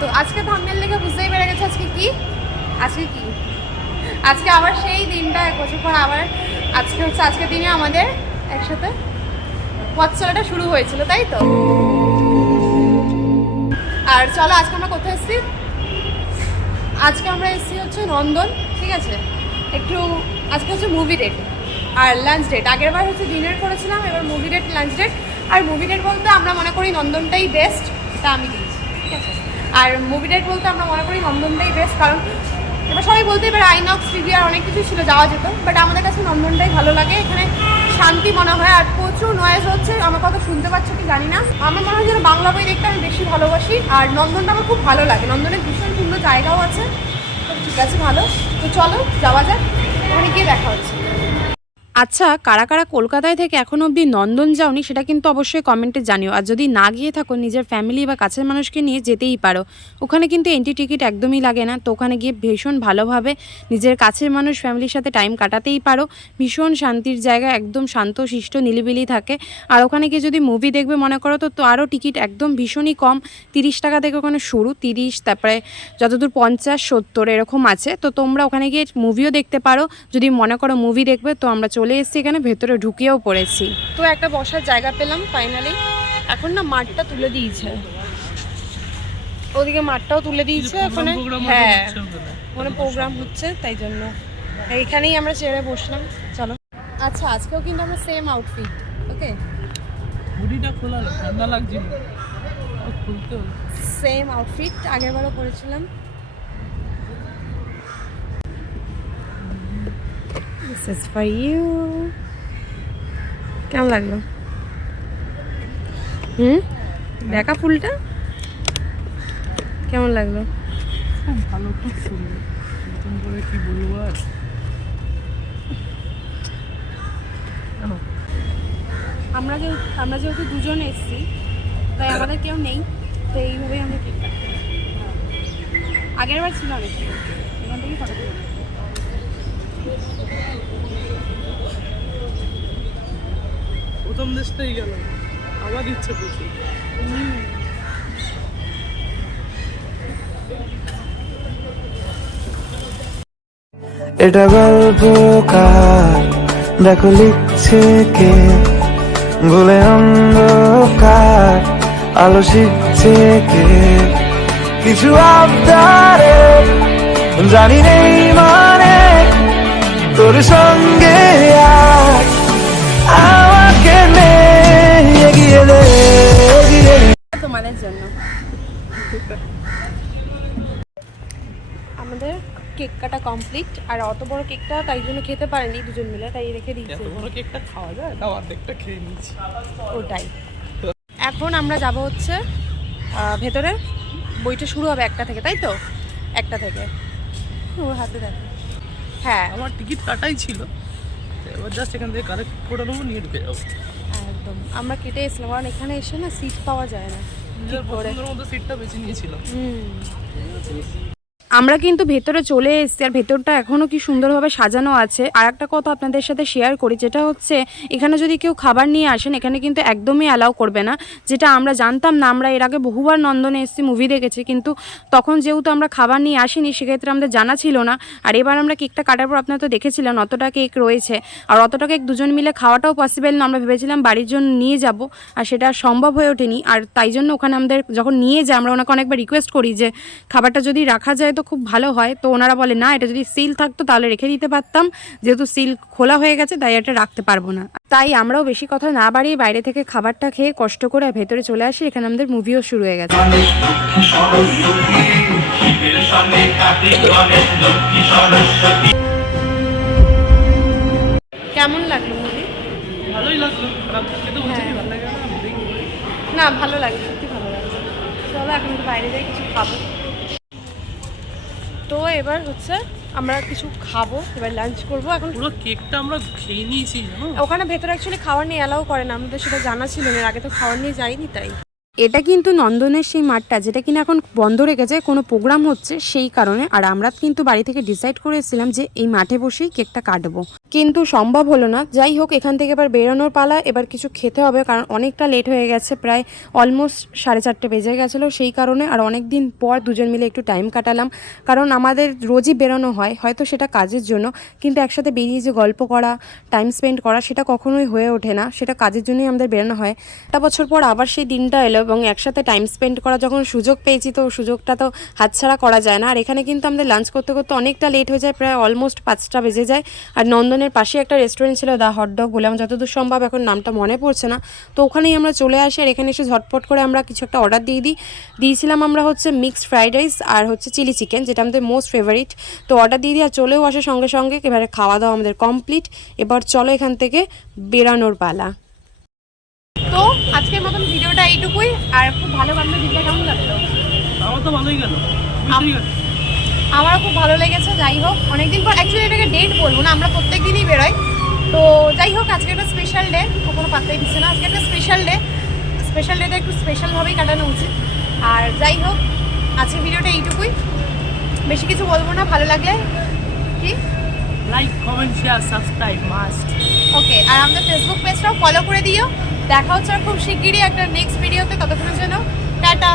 স্বাগত আজকে থাম্বনেল দেখে বুঝতেই পেরে গেছে আজকে কি? আজকে কি? আজকে আবার সেই দিনটা এক বছর পর আবার আজকে হচ্ছে, আজকের দিনে আমাদের একসাথে পথ চলাটা শুরু হয়েছিল, তাই তো? আর চলো, আজকে আমরা কোথায় এসেছি? আজকে আমরা এসেছি হচ্ছে নন্দন, ঠিক আছে? একটু, আজকে হচ্ছে মুভি ডেট আর লাঞ্চ ডেট আগের বার হচ্ছে ডিনার করেছিলাম, এবার মুভি ডেট লাঞ্চ ডেট আর মুভি ডেট বলতে আমরা মনে করি নন্দনটাই বেস্ট তা আমি দিয়েছি, ঠিক আছে? আর মুভি ডেট বলতে আমরা মনে করি নন্দনটাই বেস্ট কারণ এবার সবাই বলতে পারে আইনক্স আর অনেক কিছু ছিল, যাওয়া যেত বাট আমাদের কাছে নন্দনটাই ভালো লাগে। এখানে শান্তি মনে হয়, আর প্রচুর নয়েজ হচ্ছে, আমার কথা শুনতে পাচ্ছ কি জানি না। আমার মনে হয় যেন বাংলা বই দেখতে আমি বেশি ভালোবাসি, আর নন্দনটা আমার খুব ভালো লাগে। নন্দনের ভীষণ সুন্দর জায়গাও আছে ঠিক আছে ভালো। তো চলো, যাওয়া যাক, ওখানে গিয়ে দেখা হচ্ছে। আচ্ছা কারা কারা কলকাতায় থেকে এখনও অবধি নন্দন যাওনি সেটা কিন্তু অবশ্যই কমেন্টে জানিও। আর যদি না গিয়ে থাকো, নিজের ফ্যামিলি বা কাছের মানুষকে নিয়ে যেতেই পারো, ওখানে কিন্তু এন্ট্রি টিকিট একদমই লাগে না। তো ওখানে গিয়ে ভীষণ ভালোভাবে নিজের কাছের মানুষ ফ্যামিলির সাথে টাইম কাটাতেই পারো। ভীষণ শান্তির জায়গা, একদম শান্ত, শিষ্ট নিলিবিলি থাকে। আর ওখানে গিয়ে যদি মুভি দেখবে, মনে করো তো তো আরও টিকিট একদম ভীষণই কম। তিরিশ টাকা থেকে ওখানে শুরু, তিরিশ, তারপরে যতদূর পঞ্চাশ, সত্তর, এরকম আছে। তো তোমরা ওখানে গিয়ে মুভিও দেখতে পারো। যদি মনে করো মুভি দেখবে, তো আমরা চলে এসেছি এখানে ভেতরে ঢুকিয়েও পড়েছি। তো একটা বসার জায়গা পেলাম ফাইনালি এখন না মাঠটা তুলে দিয়েছে। ওদিকে মাঠটাও তুলে দিয়েছে ওখানে। হ্যাঁ ওখানে প্রোগ্রাম হচ্ছে তাই জন্য। এইখানেই আমরা চেয়ারে বসলাম। চলো। আচ্ছা আজকেও কিন্তু আমরা সেম আউটফিট ওকে হুডিটা খোলা ঠান্ডা লাগছিল। হবে। সেম আউটফিট আগেরবারও করেছিলাম দিস ইজ ফর ইউ কেমন লাগল? হুম? দেখা ফুলটা? কেমন লাগল? খুব ভালো খুব সুন্দর। নতুন করে কি বলব আর? আমরা যে আমরা যেহেতু দুজন এসেছি তাই আমাদের কেউ নেই তো এইভাবেই আমরা কেক কাটবো আগের বার ছিল অনেক এখান থেকেই ফটো। প্রথম দেশটাই গেল। আবার ইচ্ছে প্রচুর এটা গল্পকার দেখো লিখছে কে? ভুলে অন্ধকার। আলো শিখছে কে? কিছু আবদারে জানি নেই মানে তোর সঙ্গে আমাকে এগিয়ে দে তোমাদের জন্য। আমাদের কেক কাটা কমপ্লিট আর অত বড় কেকটা তাই জন্য খেতে পারেনি দুজন মিলে তাই রেখে দিয়েছি। এত বড় কেকটা খাওয়া যায়? তাও অর্ধেকটা খেয়ে নিয়েছি। ওটাই। এখন আমরা যাব হচ্ছে ভেতরে। বইটা শুরু হবে একটা থেকে তাই তো? একটা থেকে। ওর হাতে দেখো। হ্যাঁ। আমার টিকিট কাটাই ছিল। তো এবার জাস্ট এখান থেকে কালেক্ট করে নেব নিয়ে ঢুকে যাব। একদম। আমরা কেটে এসেছিলাম কারণ এখানে এসে না সিট পাওয়া যায় না। নিজের। পছন্দের মতো সিটটা বেছে নিয়েছিলাম। হুম। আমরা কিন্তু ভেতরে চলে এসেছি আর ভেতরটা এখনও কি সুন্দরভাবে সাজানো আছে। আর একটা কথা আপনাদের সাথে শেয়ার করি, যেটা হচ্ছে এখানে যদি কেউ খাবার নিয়ে আসেন, এখানে কিন্তু একদমই অ্যালাউ করবে না। যেটা আমরা জানতাম না, আমরা এর আগে বহুবার নন্দনে এসেছি মুভি দেখেছি, কিন্তু তখন যেহেতু আমরা খাবার নিয়ে আসিনি, সেক্ষেত্রে আমাদের জানা ছিল না। আর এবার আমরা কেকটা কাটার পর আপনারা তো দেখেছিলেন, অতটা কেক রয়েছে। আর অতটা কেক দুজন মিলে খাওয়াটাও পসিবল না, আমরা ভেবেছিলাম বাড়ির জন্য নিয়ে যাব, আর সেটা সম্ভব হয়ে ওঠেনি। আর তাই জন্য ওখানে আমাদের যখন নিয়ে যাই আমরা ওনাকে অনেকবার রিকোয়েস্ট করি যে, খাবারটা যদি রাখা যায় তো খুব ভালো হয়। তো ওনারা বলে না এটা যদি সিল থাকতো তাহলে রেখে দিতে পারতাম। যেহেতু সিল খোলা হয়ে গেছে তাই এটা রাখতে পারব না। তাই আমরাও বেশি কথা না বাড়িয়ে বাইরে থেকে খাবারটা খেয়ে কষ্ট করে ভেতরে চলে আসি। এখানে আমাদের মুভিও শুরু হয়ে গেছে। কেমন লাগল মুভি ভালোই লাগল লাগে না ভালো লাগে সত্যি ভালো লাগে চলো এখন বাইরে যাই কিছু খাব। তো এবার হচ্ছে আমরা কিছু খাব এবার লাঞ্চ করব। এখন পুরো কেকটা আমরা খেয়ে নিয়েছি ওখানে ভেতরে অ্যাকচুয়ালি খাবার নিয়ে অ্যালাউ করে না আমাদের সেটা জানা ছিল না আগে তো খাবার নিয়ে যাইনি তাই। এটা কিন্তু নন্দনের সেই মাঠটা, যেটা কিনা এখন বন্ধ রেখেছে কোনো প্রোগ্রাম হচ্ছে সেই কারণে। আর আমরা কিন্তু বাড়ি থেকে ডিসাইড করেছিলাম যে এই মাঠে বসেই কেকটা কাটবো। কিন্তু সম্ভব হলো না। যাই হোক, এখান থেকে এবার বেরোনোর পালা, এবার কিছু খেতে হবে, কারণ অনেকটা লেট হয়ে গেছে, প্রায় অলমোস্ট সাড়ে চারটে বেজে গেছিল সেই কারণে। আর অনেক দিন পর দুজন মিলে একটু টাইম কাটালাম, কারণ আমাদের রোজই বেরোনো হয়, হয়তো সেটা কাজের জন্য। কিন্তু একসাথে বেরিয়ে যে গল্প করা টাইম স্পেন্ড করা, সেটা কখনোই হয়ে ওঠে না। সেটা কাজের জন্যই আমাদের বেরোনো হয়। একটা বছর পর আবার সেই দিনটা এলো এবং একসাথে টাইম স্পেন্ড করা যখন সুযোগ পেয়েছি, তো সুযোগটা তো হাতছাড়া করা যায় না। আর এখানে কিন্তু আমাদের লাঞ্চ করতে করতে অনেকটা লেট হয়ে যায়, প্রায় অলমোস্ট পাঁচটা বেজে যায়। আর নন্দনের পাশে একটা রেস্টুরেন্ট ছিল দা হটডগ বলে, আমার যতদূর সম্ভব এখন নামটা মনে পড়ছে না। তো ওখানেই আমরা চলে আসি, আর এখানে এসে ঝটপট করে আমরা কিছু একটা অর্ডার দিয়ে দিই। দিয়েছিলাম আমরা হচ্ছে মিক্সড ফ্রাইড রাইস আর হচ্ছে চিলি চিকেন যেটা আমাদের মোস্ট ফেভারিট তো অর্ডার দিয়ে দিই, আর চলেও আসে সঙ্গে সঙ্গে এবারে খাওয়া দাওয়া আমাদের কমপ্লিট এবার চলো এখান থেকে বেরানোর পালা। তো আজকের মতন ভিডিওটা এইটুকুই আর খুব ভালো গান ভিডিওটা কেমন লাগল আমার তো ভালোই গেল। আমারও খুব ভালো লেগেছে যাই হোক। অনেকদিন পর অ্যাকচুয়ালি এটাকে ডেট বলব না আমরা প্রত্যেক দিনই বেরোই। তো যাই হোক আজকে একটা স্পেশাল ডে কোনো পাত্তাই দিচ্ছে না। আজকে একটা স্পেশাল ডে স্পেশাল ডেটা একটু স্পেশালভাবেই কাটানো উচিত। আর যাই হোক আজকের ভিডিওটা এইটুকুই। বেশি কিছু বলব না ভালো লাগলে কি? Like comment share subscribe must okay আর আমাদের ফেসবুক পেজটাও ফলো করে দিও। দেখা হচ্ছে খুব শিগগিরই একটা নেক্সট ভিডিওতে ততক্ষণের জন্য টাটা।